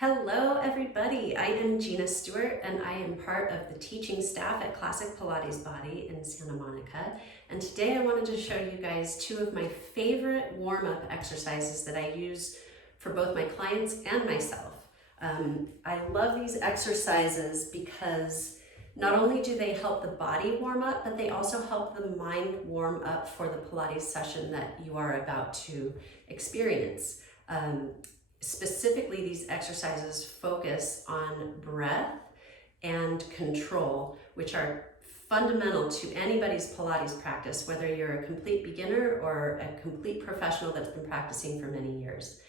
Hello everybody, I am Gina Stewart and I am part of the teaching staff at Classic Pilates Body in Santa Monica. And today I wanted to show you guys two of my favorite warm-up exercises that I use for both my clients and myself. I love these exercises because not only do they help the body warm up, but they also help the mind warm up for the Pilates session that you are about to experience. Specifically, these exercises focus on breath and control, which are fundamental to anybody's Pilates practice, whether you're a complete beginner or a complete professional that's been practicing for many years.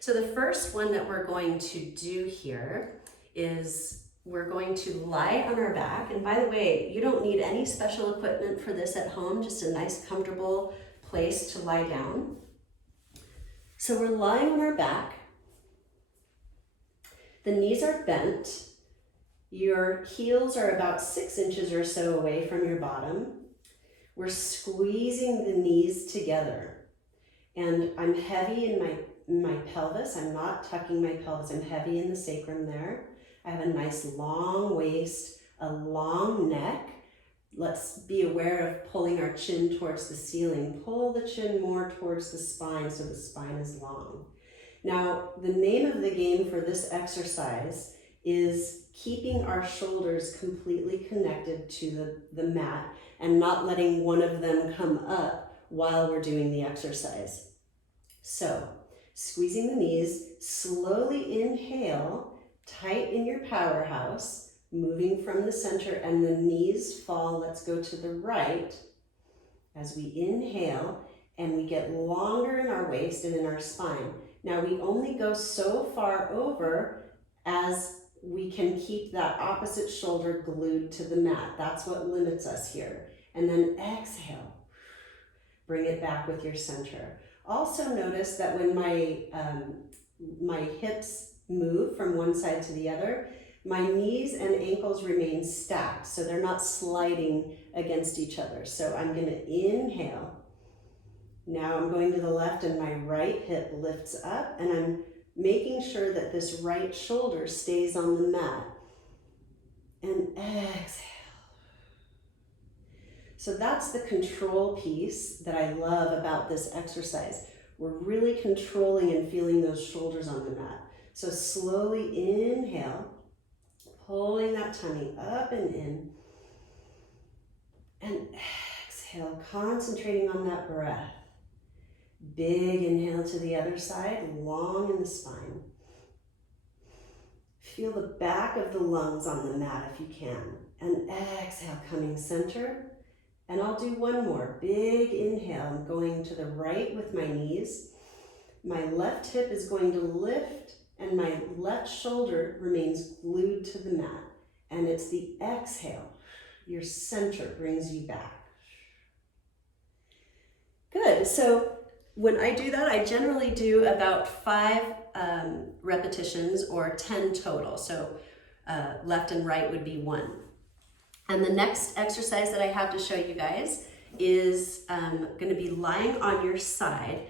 So the first one that we're going to do here is we're going to lie on our back. And by the way, you don't need any special equipment for this at home, just a nice comfortable place to lie down. So we're lying on our back. The knees are bent. Your heels are about 6 inches or so away from your bottom. We're squeezing the knees together. And I'm heavy in my pelvis. I'm not tucking my pelvis. I'm heavy in the sacrum there. I have a nice long waist, a long neck. Let's be aware of pulling our chin towards the ceiling. Pull the chin more towards the spine so the spine is long. Now, the name of the game for this exercise is keeping our shoulders completely connected to the mat and not letting one of them come up while we're doing the exercise. So, squeezing the knees, slowly inhale, tighten your powerhouse, moving from the center, and the knees fall. Let's go to the right as we inhale, and we get longer in our waist and in our spine. Now we only go so far over as we can keep that opposite shoulder glued to the mat. That's what limits us here. And then exhale, bring it back with your center. Also notice that when my hips move from one side to the other, my knees and ankles remain stacked, so they're not sliding against each other. So I'm gonna inhale. Now I'm going to the left and my right hip lifts up and I'm making sure that this right shoulder stays on the mat. And exhale. So that's the control piece that I love about this exercise. We're really controlling and feeling those shoulders on the mat. So slowly inhale, pulling that tummy up and in. And exhale, concentrating on that breath. Big inhale to the other side, long in the spine. Feel the back of the lungs on the mat if you can. And exhale, coming center. And I'll do one more. Big inhale, I'm going to the right with my knees. My left hip is going to lift and my left shoulder remains glued to the mat. And it's the exhale. Your center brings you back. Good, so when I do that, I generally do about 5 repetitions or 10 total. So left and right would be 1. And the next exercise that I have to show you guys is going to be lying on your side.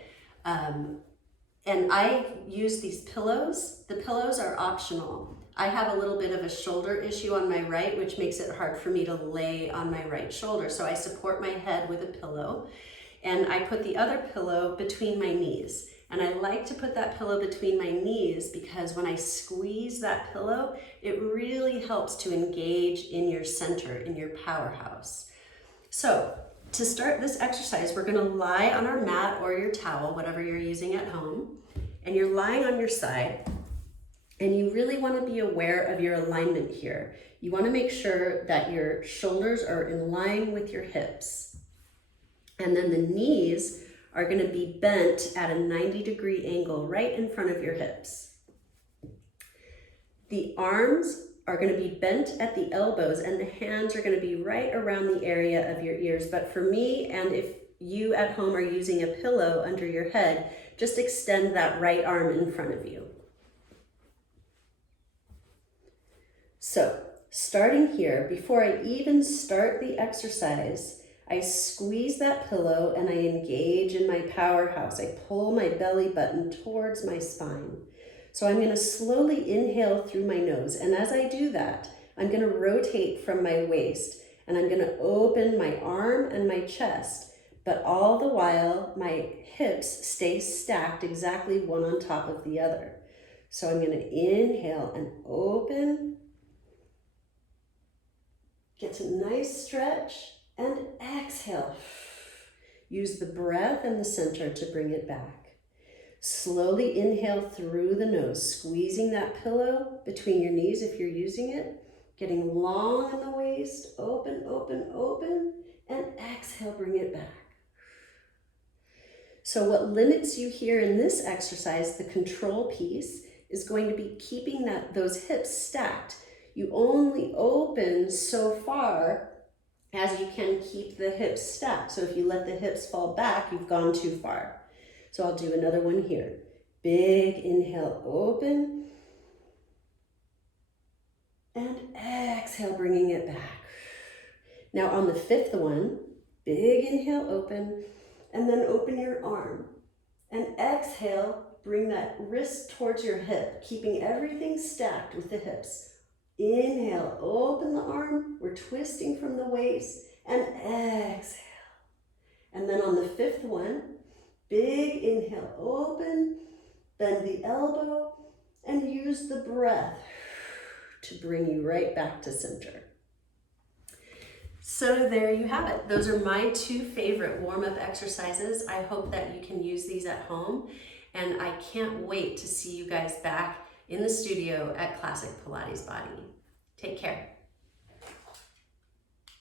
And I use these pillows. The pillows are optional. I have a little bit of a shoulder issue on my right, which makes it hard for me to lay on my right shoulder. So I support my head with a pillow. And I put the other pillow between my knees. And I like to put that pillow between my knees because when I squeeze that pillow, it really helps to engage in your center, in your powerhouse. So to start this exercise, we're gonna lie on our mat or your towel, whatever you're using at home, and you're lying on your side. And you really wanna be aware of your alignment here. You wanna make sure that your shoulders are in line with your hips. And then the knees are going to be bent at a 90-degree angle right in front of your hips. The arms are going to be bent at the elbows and the hands are going to be right around the area of your ears. But for me, and if you at home are using a pillow under your head, just extend that right arm in front of you. So starting here, before I even start the exercise, I squeeze that pillow and I engage in my powerhouse. I pull my belly button towards my spine. So I'm going to slowly inhale through my nose. And as I do that, I'm going to rotate from my waist and I'm going to open my arm and my chest, but all the while my hips stay stacked exactly one on top of the other. So I'm going to inhale and open, get a nice stretch, and exhale. Use the breath and the center to bring it back. Slowly inhale through the nose, squeezing that pillow between your knees if you're using it, getting long in the waist, open, open, open, and exhale, bring it back. So what limits you here in this exercise, the control piece, is going to be keeping those hips stacked. You only open so far as you can keep the hips stacked. So if you let the hips fall back, you've gone too far. So I'll do another one here. Big inhale, open. And exhale, bringing it back. Now on the fifth one, big inhale, open, and then open your arm. And exhale, bring that wrist towards your hip, keeping everything stacked with the hips. Inhale, open the arm. We're twisting from the waist. And exhale. And then on the fifth one, big inhale, open, bend the elbow, and use the breath to bring you right back to center. So there you have it. Those are my two favorite warm-up exercises. I hope that you can use these at home, and I can't wait to see you guys back in the studio at Classic Pilates Body. Take care.